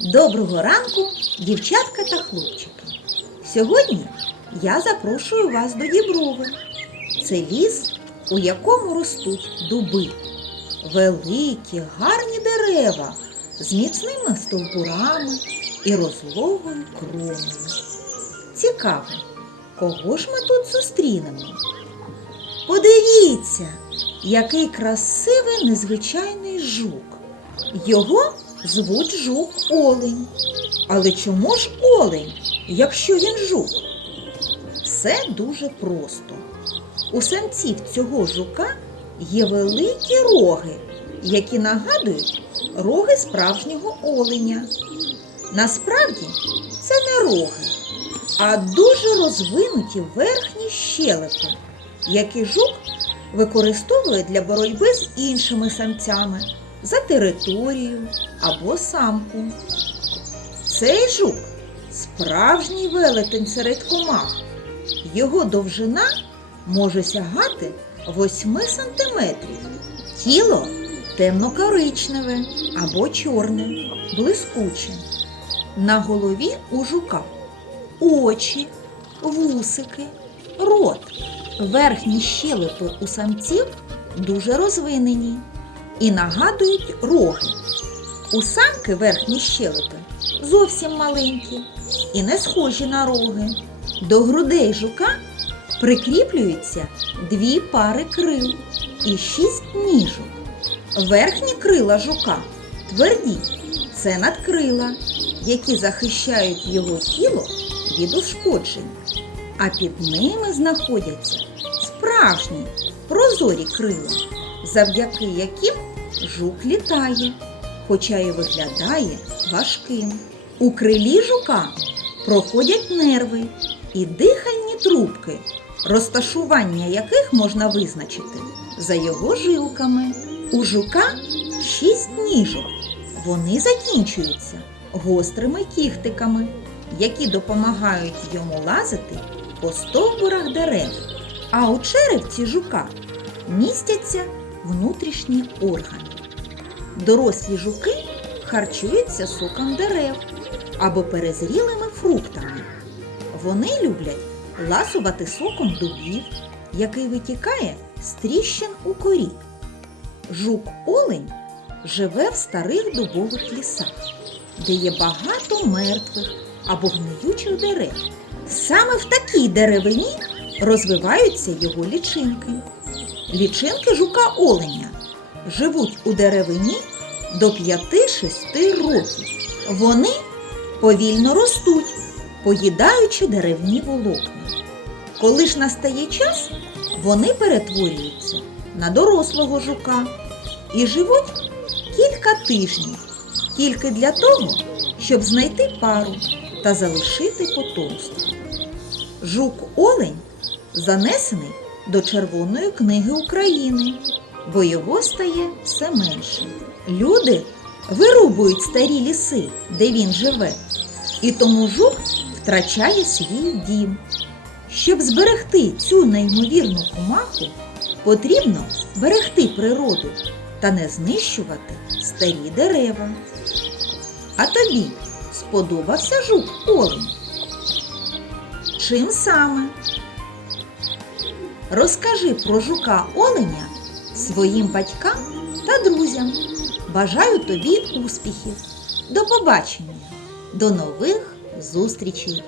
Доброго ранку, дівчатка та хлопчики. Сьогодні я запрошую вас до Діброви. Це ліс, у якому ростуть дуби. Великі, гарні дерева з міцними стовбурами і розлогою кроною. Цікаво, кого ж ми тут зустрінемо? Подивіться, який красивий незвичайний жук. Його звуть жук Олень. Але чому ж Олень, якщо він жук? Все дуже просто. У самців цього жука є великі роги, які нагадують роги справжнього оленя. Насправді це не роги, а дуже розвинуті верхні щелепи, які жук використовує для боротьби з іншими самцями за територію або самку. Цей жук справжній велетень серед комах. Його довжина може сягати 8 сантиметрів. Тіло темно-коричневе або чорне, блискуче. На голові у жука очі, вусики, рот. Верхні щелепи у самців дуже розвинені і нагадують роги. У самки верхні щелепи зовсім маленькі і не схожі на роги. До грудей жука прикріплюються дві пари крил і шість ніжок. Верхні крила жука тверді це надкрила, які захищають його тіло від ушкоджень. А під ними знаходяться справжні прозорі крила, завдяки яким жук літає, хоча й виглядає важким. У крилі жука проходять нерви і дихальні трубки, розташування яких можна визначити за його жилками. У жука шість ніжок. Вони закінчуються гострими кіхтиками, які допомагають йому лазити по стовбурах дерев. А у черевці жука містяться внутрішні органи. Дорослі жуки харчуються соком дерев або перезрілими фруктами. Вони люблять ласувати соком дубів, який витікає з тріщин у корі. Жук-олень живе в старих дубових лісах, де є багато мертвих або гниючих дерев. Саме в такій деревині розвиваються його лічинки. Лічинки жука-оленя живуть у деревині до 5-6 років. Вони повільно ростуть, поїдаючи деревні волокна. Коли ж настає час, вони перетворюються на дорослого жука і живуть кілька тижнів тільки для того, щоб знайти пару та залишити потомство. Жук-олень занесений до Червоної книги України, бо його стає все менше. Люди вирубують старі ліси, де він живе, і тому жук втрачає свій дім. Щоб зберегти цю неймовірну комаху, потрібно берегти природу та не знищувати старі дерева. А тобі сподобався жук олень? Чим саме? Розкажи про жука оленя своїм батькам та друзям. Бажаю тобі успіхів. До побачення, до нових зустрічей!